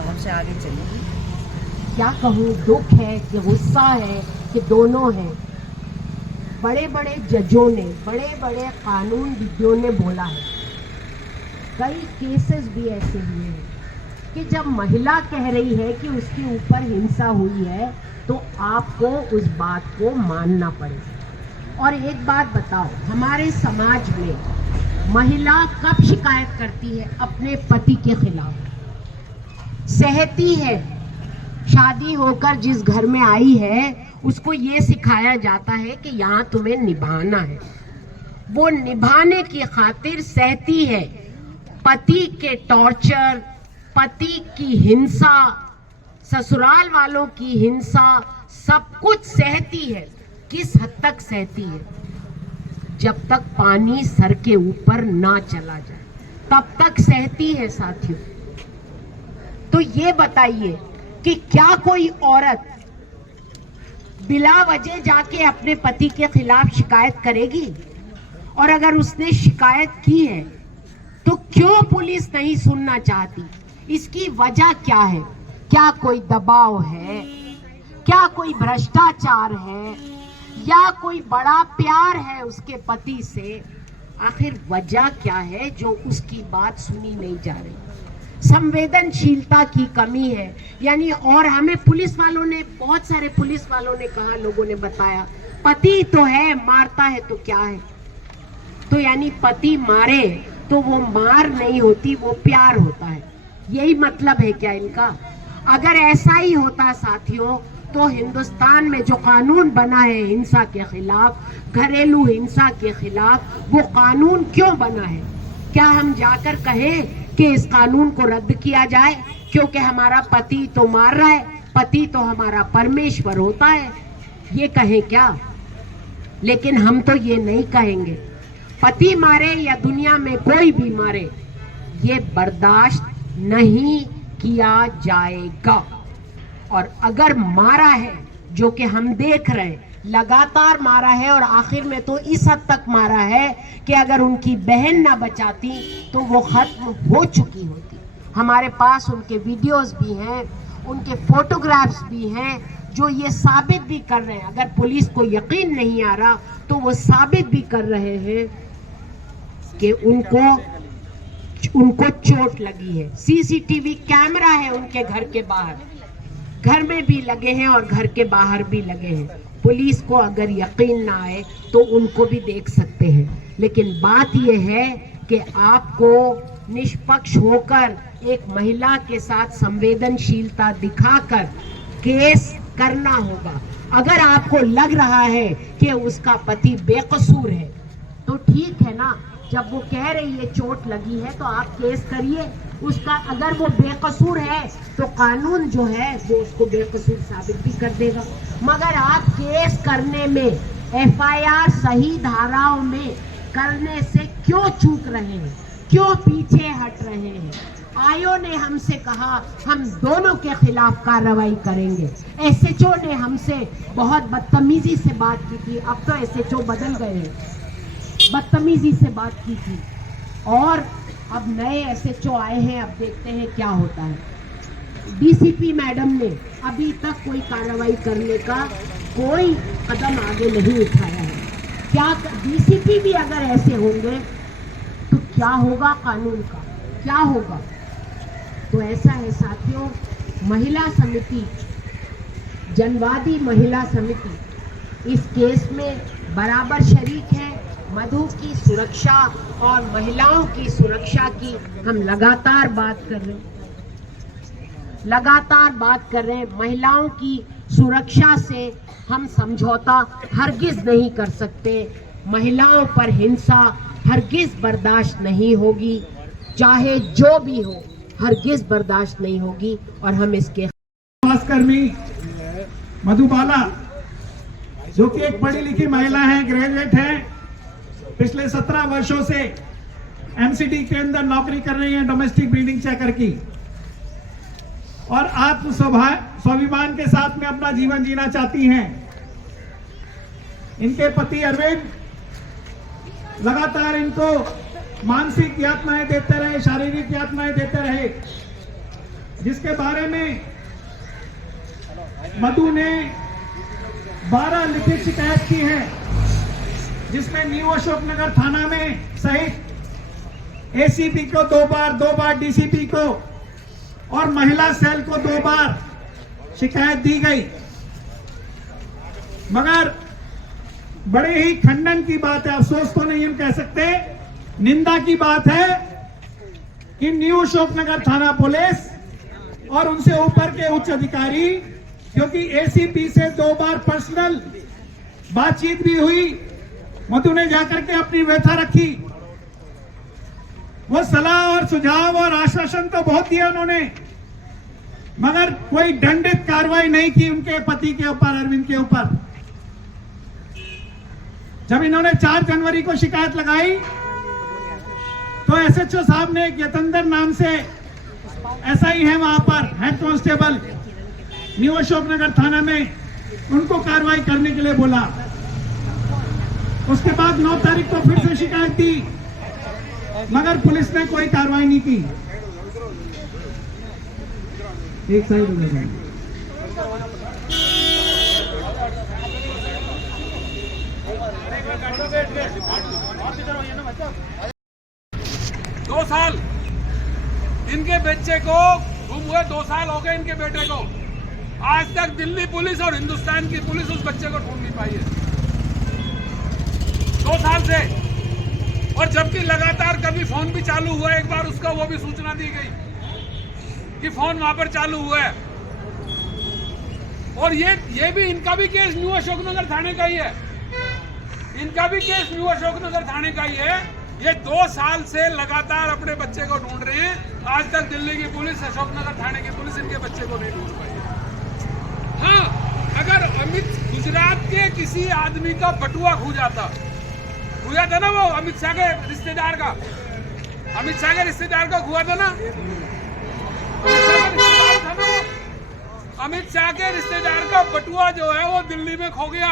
हमसे आगे चलेगी। क्या कहूँ, दुख है कि गुस्सा है कि दोनों हैं। बड़े बड़े जजों ने, बड़े बड़े कानूनविदों ने बोला है, कई केसेस भी ऐसे हुए हैं कि जब महिला कह रही है कि उसके ऊपर हिंसा हुई है तो आपको उस बात को मानना पड़ेगा। और एक बात बताओ, हमारे समाज में महिला कब शिकायत करती है अपने पति के खिलाफ? सहती है। शादी होकर जिस घर में आई है उसको ये सिखाया जाता है कि यहाँ तुम्हें निभाना है। वो निभाने की खातिर सहती है। पति के टॉर्चर, पति की हिंसा, ससुराल वालों की हिंसा, सब कुछ सहती है। किस हद तक सहती है? जब तक पानी सर के ऊपर ना चला जाए तब तक सहती है साथियों। तो ये बताइए कि क्या कोई औरत बिला वजह जाके अपने पति के खिलाफ शिकायत करेगी? और अगर उसने शिकायत की है तो क्यों पुलिस नहीं सुनना चाहती? इसकी वजह क्या है? क्या कोई दबाव है? क्या कोई भ्रष्टाचार है? या कोई बड़ा प्यार है उसके पति से? आखिर वजह क्या है जो उसकी बात सुनी नहीं जा रही? संवेदनशीलता की कमी है। यानी, और हमें पुलिस वालों ने, बहुत सारे पुलिस वालों ने कहा, लोगों ने बताया, पति तो है, मारता है तो क्या है? तो यानी पति मारे तो वो मार नहीं होती, वो प्यार होता है। यही मतलब है क्या इनका? अगर ऐसा ही होता साथियों तो हिंदुस्तान में जो कानून बना है हिंसा के खिलाफ, घरेलू हिंसा के खिलाफ, वो कानून क्यों बना है? क्या हम जाकर कहें कि इस कानून को रद्द किया जाए क्योंकि हमारा पति तो मार रहा है, पति तो हमारा परमेश्वर होता है, ये कहें क्या? लेकिन हम तो ये नहीं कहेंगे। पति मारे या दुनिया में कोई भी मारे, ये बर्दाश्त नहीं किया जाएगा। और अगर मारा है, जो कि हम देख रहे हैं, लगातार मारा है, और आखिर में तो इस हद तक मारा है कि अगर उनकी बहन ना बचाती तो वो खत्म हो चुकी होती। हमारे पास उनके वीडियोस भी हैं, उनके फोटोग्राफ्स भी हैं जो ये साबित भी कर रहे हैं। अगर पुलिस को यकीन नहीं आ रहा तो वो साबित भी कर रहे हैं कि उनको चोट लगी है। सीसीटीवी कैमरा है उनके घर के बाहर, घर में भी लगे हैं और घर के बाहर भी लगे हैं। पुलिस को अगर यकीन ना आए तो उनको भी देख सकते हैं। लेकिन बात यह है कि आपको निष्पक्ष होकर एक महिला के साथ संवेदनशीलता दिखाकर केस करना होगा। अगर आपको लग रहा है कि उसका पति बेकसूर है तो ठीक है ना, जब वो कह रही है चोट लगी है तो आप केस करिए उसका। अगर वो बेकसूर है तो कानून जो है वो उसको बेकसूर साबित भी कर देगा। मगर आप केस करने में, एफआईआर सही धाराओं में करने से क्यों चूक रहे हैं? क्यों पीछे हट रहे हैं? आयोग ने हमसे कहा हम दोनों के खिलाफ कार्रवाई करेंगे। एसएचओ ने हमसे बहुत बदतमीजी से बात की थी, अब तो एसएचओ बदल गए हैं, बदतमीजी से बात की थी, और अब नए एसएचओ आए हैं। अब देखते हैं क्या होता है। डीसीपी मैडम ने अभी तक कोई कार्रवाई करने का कोई कदम आगे नहीं उठाया है। क्या डीसीपी भी अगर ऐसे होंगे तो क्या होगा कानून का? क्या होगा? तो ऐसा है साथियों, महिला समिति, जनवादी महिला समिति इस केस में बराबर शरीक है। मधु की सुरक्षा और महिलाओं की सुरक्षा की हम लगातार बात कर रहे हैं, लगातार बात कर रहे हैं। महिलाओं की सुरक्षा से हम समझौता हरगिज नहीं कर सकते। महिलाओं पर हिंसा हरगिज बर्दाश्त नहीं होगी, चाहे जो भी हो, हरगिज बर्दाश्त नहीं होगी। और हम इसके कर्मी मधुबाला, जो कि एक पढ़ी लिखी महिला है, ग्रेजुएट है, पिछले 17 वर्षों से एमसीडी के अंदर नौकरी कर रही है, डोमेस्टिक ब्रीडिंग चेकर की, और आत्म स्वाभिमान के साथ में अपना जीवन जीना चाहती हैं। इनके पति अरविंद लगातार इनको मानसिक यातनाएं देते रहे, शारीरिक यातनाएं देते रहे, जिसके बारे में मधु ने 12 लिखित शिकायत की है, जिसमें न्यू अशोकनगर थाना में सहित एसीपी को 2 बार डीसीपी को और महिला सेल को 2 बार शिकायत दी गई। मगर बड़े ही खंडन की बात है, अफसोस तो नहीं हम कह सकते, निंदा की बात है कि न्यू अशोकनगर थाना पुलिस और उनसे ऊपर के उच्च अधिकारी, क्योंकि एसीपी से 2 बार पर्सनल बातचीत भी हुई, मधु ने जाकर के अपनी व्यथा रखी, वो सलाह और सुझाव और आश्वासन तो बहुत दिया उन्होंने, मगर कोई दंडित कार्रवाई नहीं की उनके पति के ऊपर, अरविंद के ऊपर। जब इन्होंने 4 जनवरी को शिकायत लगाई तो एसएचओ साहब ने एक यतंदर नाम से एसआई है वहां पर, हेड कांस्टेबल न्यू अशोकनगर थाना में, उनको कार्रवाई करने के लिए बोला। उसके बाद 9 तारीख को फिर से शिकायत दी, मगर पुलिस ने कोई कार्रवाई नहीं की। एक साइड हो गया। 2 साल इनके बच्चे को गुम हुए, 2 साल हो गए इनके बेटे को। आज तक दिल्ली पुलिस और हिंदुस्तान की पुलिस उस बच्चे को ढूंढ नहीं पाई है 2 साल से। और जबकि लगातार कभी फोन भी चालू हुआ, एक बार उसका वो भी सूचना दी गई कि फोन वहां पर चालू हुआ है। और ये भी इनका भी केस न्यू अशोकनगर थाने का ही है, इनका भी केस न्यू अशोकनगर थाने का ही है। ये 2 साल से लगातार अपने बच्चे को ढूंढ रहे हैं। आज तक दिल्ली की पुलिस, अशोकनगर थाने की पुलिस इनके बच्चे को नहीं ढूंढ पाई है। हाँ, अगर गुजरात के किसी आदमी का बटुआ खो जाता ना, वो अमित शाह के रिश्तेदार का, अमित शाह के रिश्तेदार का हुआ था ना, अमित शाह के रिश्तेदार का बटुआ जो है वो दिल्ली में खो गया।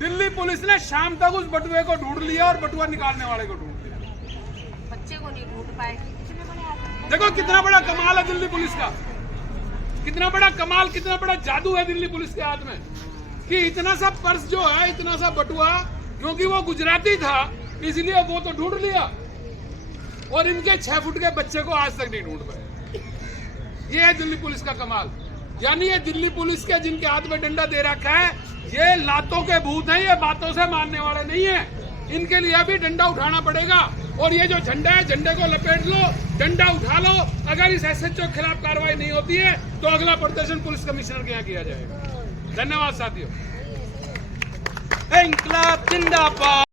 दिल्ली पुलिस ने शाम तक उस बटुए को ढूंढ लिया और बटुआ निकालने वाले को ढूंढ लिया, बच्चे को नहीं ढूंढ पाए। देखो कितना बड़ा कमाल है दिल्ली पुलिस का, कितना बड़ा कमाल, कितना बड़ा जादू है दिल्ली पुलिस के हाथ में कि इतना सा पर्स जो है, इतना सा बटुआ, क्योंकि वो गुजराती था इसलिए वो तो ढूंढ लिया, और इनके 6 फुट के बच्चे को आज तक नहीं ढूंढ पाए। ये है दिल्ली पुलिस का कमाल। यानी ये दिल्ली पुलिस के जिनके हाथ में डंडा दे रखा है, ये लातों के भूत हैं, ये बातों से मानने वाले नहीं है। इनके लिए भी डंडा उठाना पड़ेगा। और ये जो झंडा है, झंडे को लपेट लो, डंडा उठा लो। अगर इस एसएचओ के खिलाफ कार्रवाई नहीं होती है तो अगला प्रदर्शन पुलिस कमिश्नर के यहाँ किया जाएगा। धन्यवाद साथियों। इंकलाब जिंदाबाद।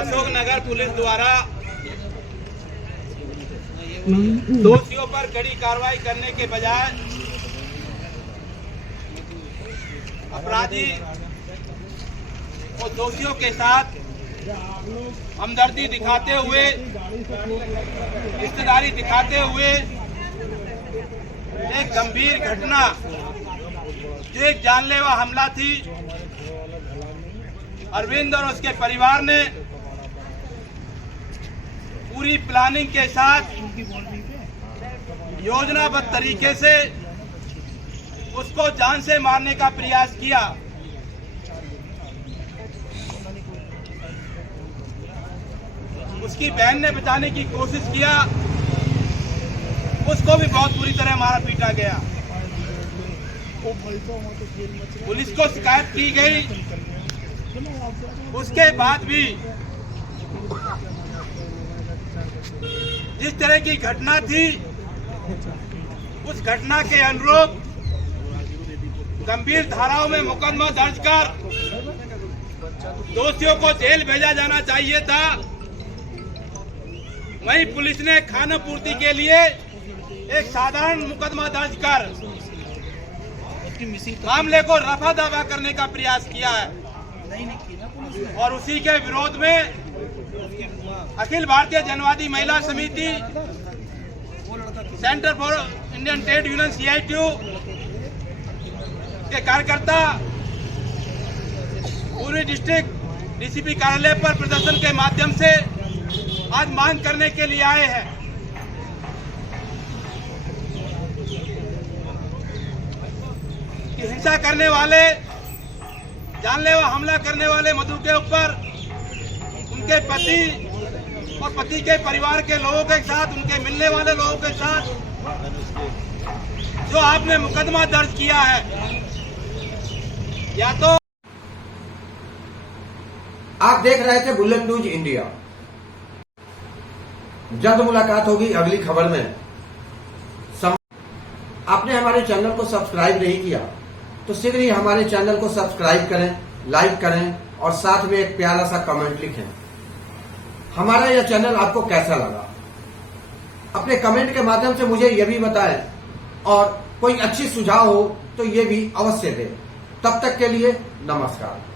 अशोकनगर पुलिस द्वारा दोषियों पर कड़ी कार्रवाई करने के बजाय अपराधी और दोषियों के साथ हमदर्दी दिखाते हुए, रिश्तेदारी दिखाते हुए एक गंभीर घटना जो एक जानलेवा हमला थी, अरविंद और उसके परिवार ने पूरी प्लानिंग के साथ योजनाबद्ध तरीके से उसको जान से मारने का प्रयास किया। उसकी बहन ने बचाने की कोशिश किया, उसको भी बहुत बुरी तरह मारा पीटा गया। पुलिस को शिकायत की गई, उसके बाद भी जिस तरह की घटना थी उस घटना के अनुरूप गंभीर धाराओं में मुकदमा दर्ज कर दोषियों को जेल भेजा जाना चाहिए था। वहीं पुलिस ने खाना पूर्ति के लिए एक साधारण मुकदमा दर्ज कर मामले को रफा दफा करने का प्रयास किया है। और उसी के विरोध में अखिल भारतीय जनवादी महिला समिति, centre for Indian trade union CITU के कार्यकर्ता पूरी डिस्ट्रिक्ट डीसीपी कार्यालय पर प्रदर्शन के माध्यम से आज मांग करने के लिए आए हैं। कि हिंसा करने वाले, जानलेवा हमला करने वाले मधु के ऊपर उनके पति और पति के परिवार के लोगों के साथ, उनके मिलने वाले लोगों के साथ जो आपने मुकदमा दर्ज किया है, या तो आप देख रहे थे बुलेट न्यूज इंडिया। जल्द मुलाकात होगी अगली खबर में। आपने हमारे चैनल को सब्सक्राइब नहीं किया तो शीघ्र ही हमारे चैनल को सब्सक्राइब करें, लाइक करें और साथ में एक प्यारा सा कमेंट लिखें। हमारा यह चैनल आपको कैसा लगा, अपने कमेंट के माध्यम से मुझे यह भी बताएं और कोई अच्छी सुझाव हो तो ये भी अवश्य दें। तब तक के लिए नमस्कार।